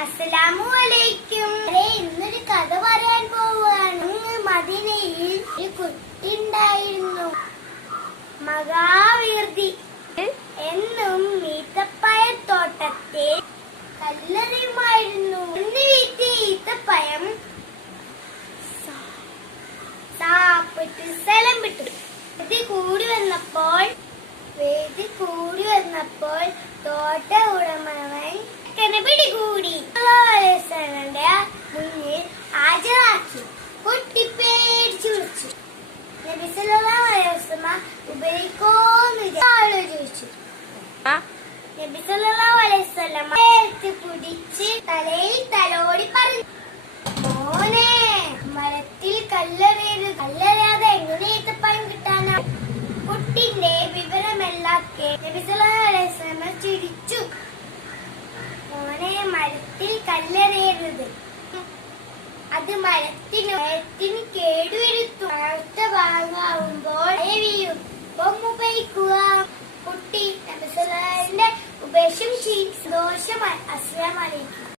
അസ്സലാമു അലൈക്കും അരേ ഇന്നൊരു കഥ പറയാൻ പോവുകയാണ്. മദിനയിൽ ഒരു കുട്ടി ഉണ്ടായിരുന്നു മഹാവീർതി എന്നും ഈത്തപ്പഴത്തോട്ടത്തിൽ കല്ലെറിയുമായിരുന്നു. എന്ന് വീട്ടിൽ ഈത്തപ്പഴം സാപ്പിട്ട് സ്ഥലം വിട്ടു. വേദി കൂടി വന്നപ്പോൾ വേദി കൂടി വന്നപ്പോൾ തോട്ട ഉടമവൻ സല്ലല്ലാഹു പിടിച്ച് തലയിൽ തലോടി പറഞ്ഞു മോനെ മരത്തിൽ കല്ലെറിയരുത്. കല്ലെറിയാതെ എങ്ങനെ ഈത്തപ്പഴം കിട്ടാനാ? കുട്ടിന്റെ വിവരമെല്ലാം കേട്ട് നബി അലൈഹി വസല്ലം ചിരിച്ചു. മോനെ മരത്തിൽ കല്ലെറിയരുത്. അത് മരത്തിന് Друзья а всем алейкум.